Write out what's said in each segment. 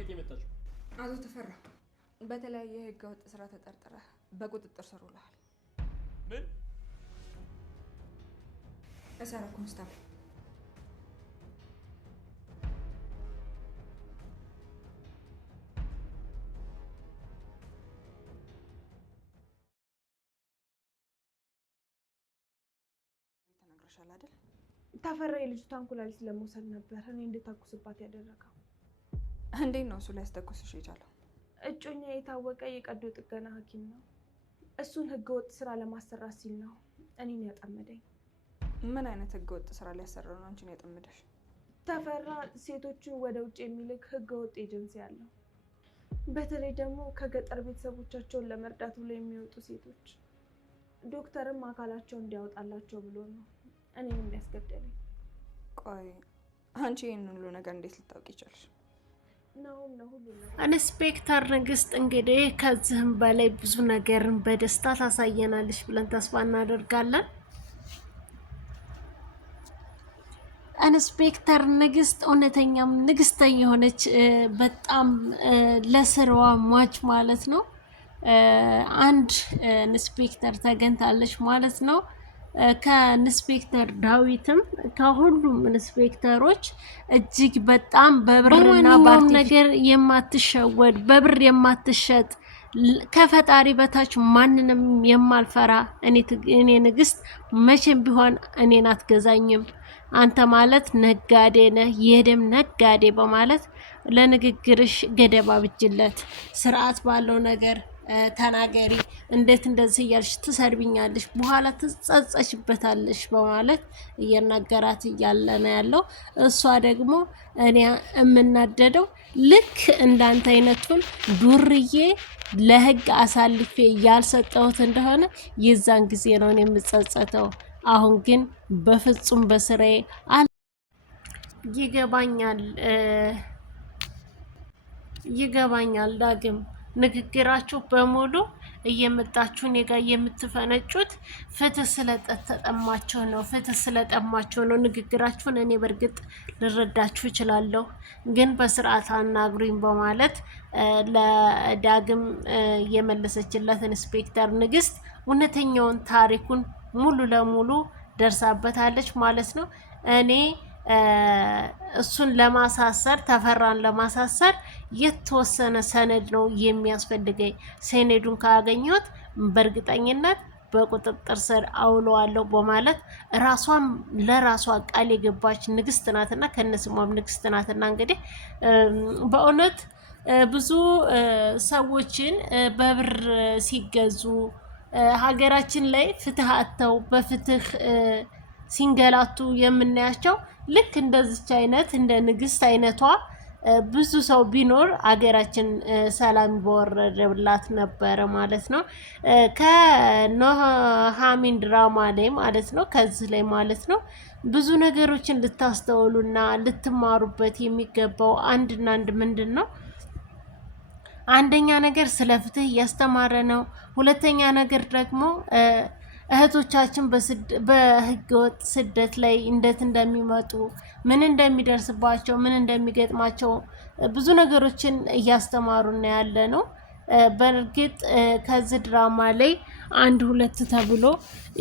ቤት የመጣችው? አቶ ተፈራ በተለያየ ህገወጥ ስራ ተጠርጥረ በቁጥጥር ስር ውለሃል። ምን? እሰራ ኮንስታብል። ተነግረሻል አይደል? ተፈራ የልጅቷን ኩላሊት ለመውሰድ ነበር እኔ እንድታኩስባት ያደረገው። እንዴት ነው እሱ ላይ ያስተኩስሽ የቻለው? እጮኛ የታወቀ የቀዶ ጥገና ሐኪም ነው። እሱን ህገወጥ ስራ ለማሰራት ሲል ነው እኔን ያጠመደኝ። ምን አይነት ህገወጥ ስራ ሊያሰራው ነው አንቺን ያጠመደሽ? ተፈራ ሴቶችን ወደ ውጭ የሚልክ ህገወጥ ኤጀንሲ አለው። በተለይ ደግሞ ከገጠር ቤተሰቦቻቸውን ለመርዳት ብሎ የሚወጡ ሴቶች ዶክተርም አካላቸውን እንዲያወጣላቸው ብሎ ነው እኔን የሚያስገድለኝ። ቆይ አንቺ ይሄን ሁሉ ነገር እንዴት ልታውቂ ይቻልሽ? ነው ሁሉ ነገር። ኢንስፔክተር ንግስት እንግዲህ ከዚህም በላይ ብዙ ነገርን በደስታ ታሳየናለች ብለን ተስፋ እናደርጋለን። ኢንስፔክተር ንግስት እውነተኛም ንግስተኛ የሆነች በጣም ለስራዋ ሟች ማለት ነው። አንድ ኢንስፔክተር ተገንታለች ማለት ነው። ከኢንስፔክተር ዳዊትም ከሁሉም ኢንስፔክተሮች እጅግ በጣም በብርና ባርት ነገር የማትሸወድ በብር የማትሸጥ ከፈጣሪ በታች ማንንም የማልፈራ እኔ ንግስት መቼም ቢሆን እኔን አትገዛኝም፣ አንተ ማለት ነጋዴ ነህ፣ የደም ነጋዴ በማለት ለንግግርሽ ገደብ አብጅለት፣ ስርዓት ባለው ነገር ተናገሪ፣ እንዴት እንደዚህ እያልሽ ትሰርብኛለሽ፣ በኋላ ትጸጸሽበታለሽ በማለት እየናገራት እያለ ነው ያለው። እሷ ደግሞ እኔ የምናደደው ልክ እንዳንተ አይነቱን ዱርዬ ለህግ አሳልፌ ያልሰጠሁት እንደሆነ የዛን ጊዜ ነው የምጸጸተው። አሁን ግን በፍጹም በስራዬ ይገባኛል ዳግም ንግግራችሁ በሙሉ እየመጣችሁ እኔ ጋር የምትፈነጩት ፍትህ ስለተጠማችሁ ነው፣ ፍትህ ስለጠማችሁ ነው። ንግግራችሁን እኔ በርግጥ ልረዳችሁ እችላለሁ፣ ግን በስርዓት አናግሩኝ በማለት ለዳግም የመለሰችላት ኢንስፔክተር ንግስት እውነተኛውን ታሪኩን ሙሉ ለሙሉ ደርሳበታለች ማለት ነው። እኔ እሱን ለማሳሰር ተፈራን ለማሳሰር የተወሰነ ሰነድ ነው የሚያስፈልገኝ። ሰነዱን ካገኘሁት በእርግጠኝነት በቁጥጥር ስር አውለዋለሁ በማለት ራሷም ለራሷ ቃል የገባች ንግስት ናትና ከነስሟም ንግስት ናትና እንግዲህ በእውነት ብዙ ሰዎችን በብር ሲገዙ ሀገራችን ላይ ፍትህ አጥተው በፍትህ ሲንገላቱ የምናያቸው ልክ እንደዚች አይነት እንደ ንግስት አይነቷ ብዙ ሰው ቢኖር አገራችን ሰላም በወረደላት ነበር ማለት ነው። ከኑሃሚን ድራማ ላይ ማለት ነው ከዚህ ላይ ማለት ነው ብዙ ነገሮችን ልታስተውሉና ልትማሩበት የሚገባው አንድና አንድ ምንድነው? አንደኛ ነገር ስለ ፍትህ እያስተማረ ነው። ሁለተኛ ነገር ደግሞ እህቶቻችን በህገወጥ ስደት ላይ እንዴት እንደሚመጡ ምን እንደሚደርስባቸው ምን እንደሚገጥማቸው ብዙ ነገሮችን እያስተማሩ ነው ያለ ነው። በእርግጥ ከዚህ ድራማ ላይ አንድ ሁለት ተብሎ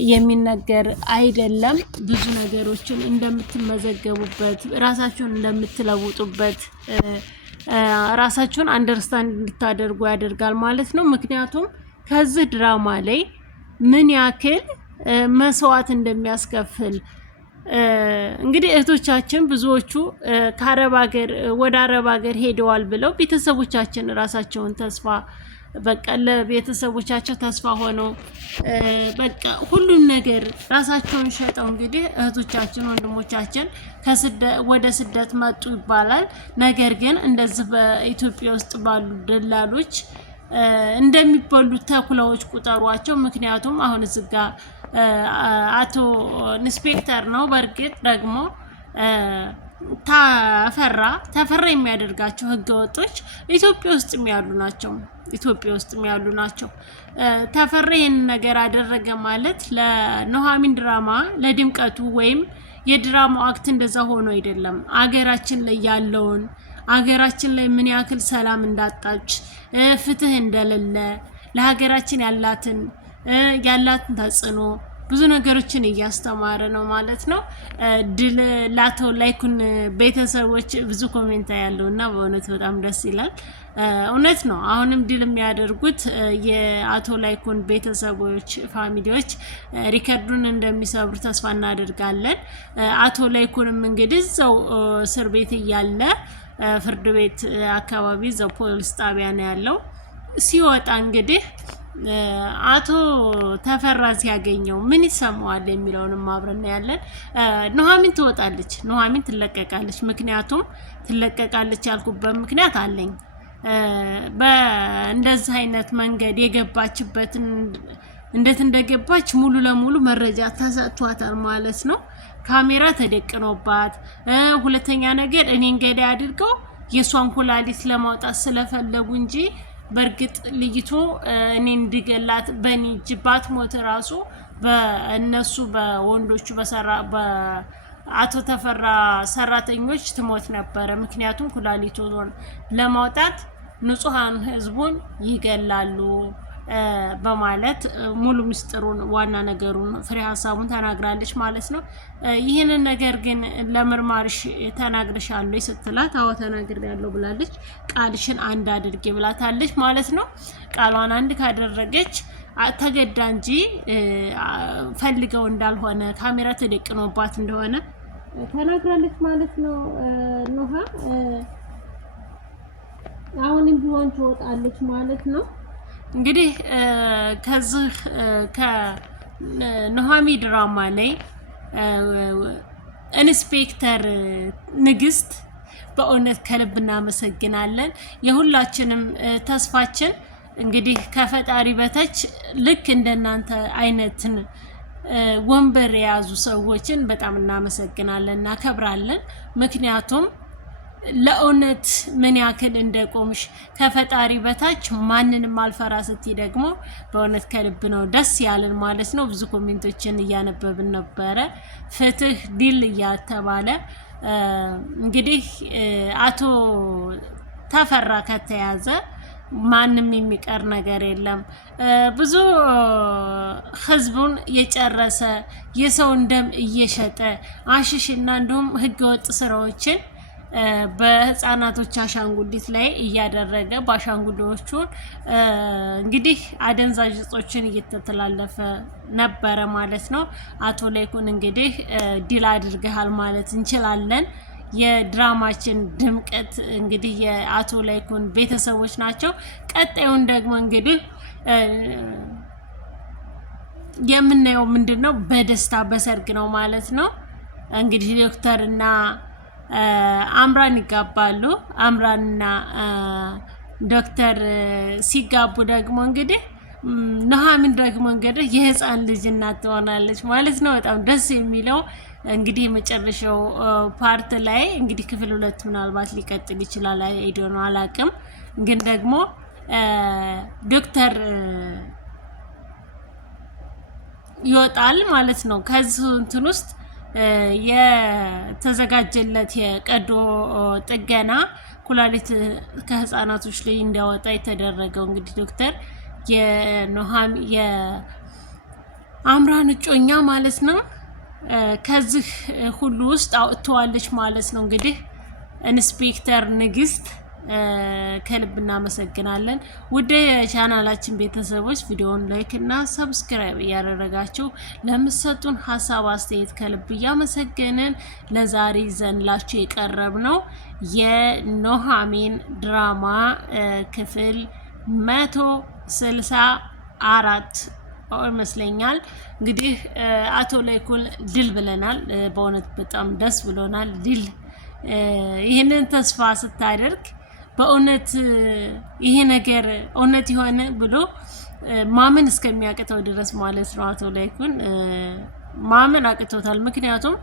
የሚነገር አይደለም። ብዙ ነገሮችን እንደምትመዘገቡበት ራሳችሁን እንደምትለውጡበት ራሳችሁን አንደርስታንድ እንድታደርጉ ያደርጋል ማለት ነው። ምክንያቱም ከዚህ ድራማ ላይ ምን ያክል መስዋዕት እንደሚያስከፍል እንግዲህ እህቶቻችን ብዙዎቹ ከአረብ ሀገር ወደ አረብ ሀገር ሄደዋል ብለው ቤተሰቦቻችን ራሳቸውን ተስፋ በቃ ለቤተሰቦቻቸው ተስፋ ሆነው በቃ ሁሉን ነገር ራሳቸውን ሸጠው እንግዲህ እህቶቻችን ወንድሞቻችን ወደ ስደት መጡ ይባላል። ነገር ግን እንደዚህ በኢትዮጵያ ውስጥ ባሉ ደላሎች እንደሚበሉ ተኩላዎች ቁጠሯቸው። ምክንያቱም አሁን እዚህ ጋር አቶ ኢንስፔክተር ነው በርግጥ ደግሞ ተፈራ የሚያደርጋቸው ህገወጦች ኢትዮጵያ ውስጥ ያሉ ናቸው። ተፈራ ይህን ነገር አደረገ ማለት ለኑሃሚን ድራማ ለድምቀቱ ወይም የድራማው አክት እንደዛ ሆኖ አይደለም። አገራችን ላይ ያለውን አገራችን ላይ ምን ያክል ሰላም እንዳጣች ፍትህ እንደሌለ ለሀገራችን ያላትን ተጽዕኖ ብዙ ነገሮችን እያስተማረ ነው ማለት ነው። ድል ለአቶ ላይኩን ቤተሰቦች ብዙ ኮሜንት ያለውና በእውነት በጣም ደስ ይላል። እውነት ነው። አሁንም ድል የሚያደርጉት የአቶ ላይኩን ቤተሰቦች ፋሚሊዎች ሪከርዱን እንደሚሰብሩ ተስፋ እናደርጋለን። አቶ ላይኩንም እንግዲህ እዛው እስር ቤት እያለ ፍርድ ቤት አካባቢ እዛው ፖሊስ ጣቢያ ነው ያለው። ሲወጣ እንግዲህ አቶ ተፈራ ሲያገኘው ምን ይሰማዋል የሚለውንም አብረን ያለን። ኑሐሚን ትወጣለች፣ ኑሐሚን ትለቀቃለች። ምክንያቱም ትለቀቃለች ያልኩበት ምክንያት አለኝ። በእንደዚህ አይነት መንገድ የገባችበትን እንዴት እንደገባች ሙሉ ለሙሉ መረጃ ተሰጥቷታል ማለት ነው። ካሜራ ተደቅኖባት፣ ሁለተኛ ነገር እኔን ገዳይ አድርገው የሷን ኩላሊት ለማውጣት ስለፈለጉ እንጂ በእርግጥ ልይቶ እኔ እንድገላት በእኔ ጅባት ሞት ራሱ በእነሱ በወንዶቹ በአቶ ተፈራ ሰራተኞች ትሞት ነበረ። ምክንያቱም ኩላሊቱን ለማውጣት ንጹሃን ህዝቡን ይገላሉ በማለት ሙሉ ምስጢሩን ዋና ነገሩን ፍሬ ሀሳቡን ተናግራለች ማለት ነው። ይህንን ነገር ግን ለምርማርሽ ተናግረሻለሁ ስትላት አዎ ተናግሬያለሁ ብላለች። ቃልሽን አንድ አድርጌ ብላታለች ማለት ነው። ቃሏን አንድ ካደረገች ተገዳ እንጂ ፈልገው እንዳልሆነ ካሜራ ተደቅኖባት እንደሆነ ተናግራለች ማለት ነው። ኑሃ አሁንም ቢሆን ትወጣለች ማለት ነው። እንግዲህ ከዚህ ከኑሐሚን ድራማ ላይ ኢንስፔክተር ንግስት በእውነት ከልብ እናመሰግናለን። የሁላችንም ተስፋችን እንግዲህ ከፈጣሪ በታች ልክ እንደናንተ አይነትን ወንበር የያዙ ሰዎችን በጣም እናመሰግናለን፣ እናከብራለን። ምክንያቱም ለእውነት ምን ያክል እንደቆምሽ ከፈጣሪ በታች ማንንም አልፈራ ስትይ ደግሞ በእውነት ከልብ ነው ደስ ያለን ማለት ነው። ብዙ ኮሜንቶችን እያነበብን ነበረ። ፍትህ ድል እያተባለ እንግዲህ አቶ ተፈራ ከተያዘ ማንም የሚቀር ነገር የለም። ብዙ ህዝቡን የጨረሰ የሰውን ደም እየሸጠ አሽሽና እንዲሁም ህገወጥ ስራዎችን በህፃናቶች አሻንጉሊት ላይ እያደረገ በአሻንጉሊቶቹን እንግዲህ አደንዛዥ እጾችን እየተተላለፈ ነበረ ማለት ነው። አቶ ላይኩን እንግዲህ ድል አድርገሃል ማለት እንችላለን። የድራማችን ድምቀት እንግዲህ የአቶ ላይኩን ቤተሰቦች ናቸው። ቀጣዩን ደግሞ እንግዲህ የምናየው ምንድነው? በደስታ በሰርግ ነው ማለት ነው። እንግዲህ ዶክተርና አምራን ይጋባሉ። አምራንና ዶክተር ሲጋቡ ደግሞ እንግዲህ ኑሐሚን ደግሞ እንግዲህ የህፃን ልጅ እናት ትሆናለች ማለት ነው። በጣም ደስ የሚለው እንግዲህ የመጨረሻው ፓርት ላይ እንግዲህ ክፍል 2 ምናልባት ሊቀጥል ይችላል። አይዶ ነው አላቅም። ግን ደግሞ ዶክተር ይወጣል ማለት ነው ከዚህ እንትን ውስጥ የተዘጋጀለት የቀዶ ጥገና ኩላሊት ከህፃናቶች ላይ እንዲያወጣ የተደረገው እንግዲህ ዶክተር የአምራን እጮኛ ማለት ነው ከዚህ ሁሉ ውስጥ አውጥተዋለች ማለት ነው። እንግዲህ ኢንስፔክተር ንግስት ከልብ እናመሰግናለን። ውድ የቻናላችን ቤተሰቦች ቪዲዮውን ላይክ እና ሰብስክራይብ እያደረጋችሁ ለምትሰጡን ሀሳብ አስተያየት ከልብ እያመሰገንን ለዛሬ ዘንላችሁ የቀረብነው የኑሐሚን ድራማ ክፍል 164 ይመስለኛል። እንግዲህ አቶ ላይኩን ድል ብለናል። በእውነት በጣም ደስ ብሎናል። ድል ይህንን ተስፋ ስታደርግ በእውነት ይሄ ነገር እውነት ይሆን ብሎ ማመን እስከሚያቅተው ድረስ ማለት ነው። አቶ ላይኩን ማመን አቅቶታል። ምክንያቱም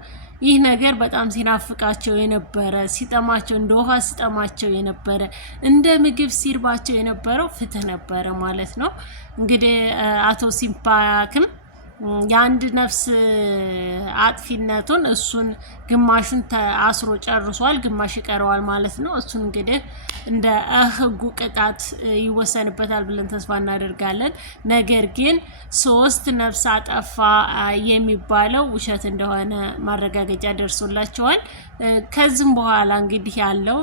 ይህ ነገር በጣም ሲናፍቃቸው የነበረ ሲጠማቸው እንደ ውሃ ሲጠማቸው የነበረ እንደ ምግብ ሲርባቸው የነበረው ፍትህ ነበረ ማለት ነው። እንግዲህ አቶ ሲምፓክም የአንድ ነፍስ አጥፊነቱን እሱን ግማሹን አስሮ ጨርሷል፣ ግማሽ ይቀረዋል ማለት ነው። እሱን እንግዲህ እንደ ህጉ ቅጣት ይወሰንበታል ብለን ተስፋ እናደርጋለን። ነገር ግን 3 ነፍስ አጠፋ የሚባለው ውሸት እንደሆነ ማረጋገጫ ደርሶላቸዋል። ከዚህም በኋላ እንግዲህ ያለው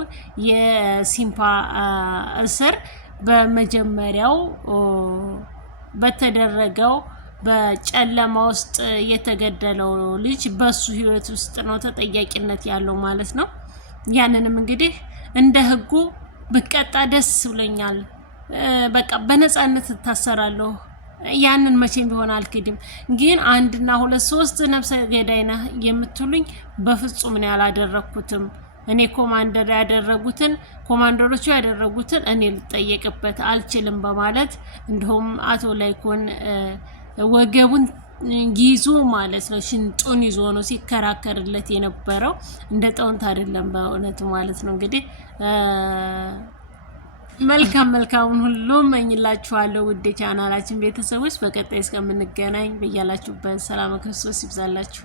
የሲምፓ እስር በመጀመሪያው በተደረገው በጨለማ ውስጥ የተገደለው ልጅ በሱ ህይወት ውስጥ ነው ተጠያቂነት ያለው ማለት ነው። ያንንም እንግዲህ እንደ ህጉ ብቀጣ ደስ ብለኛል። በቃ በነፃነት እታሰራለሁ። ያንን መቼም ቢሆን አልክድም። ግን 1 እና 2 3 ነፍሰ ገዳይ ነህ የምትሉኝ በፍጹም ነው ያላደረኩትም። እኔ ኮማንደሮቹ ያደረጉትን እኔ ልጠየቅበት አልችልም በማለት እንዲሁም አቶ ላይኩን ወገቡን ይዞ ማለት ነው ሽንጡን ይዞ ነው ሲከራከርለት የነበረው። እንደ ጣውንት አይደለም በእውነቱ ማለት ነው። እንግዲህ መልካሙን ሁሉ እመኝላችኋለሁ ውድ ቻናላችን ቤተሰቦች። በቀጣይ እስከምንገናኝ በያላችሁበት ሰላም ክርስቶስ ይብዛላችሁ።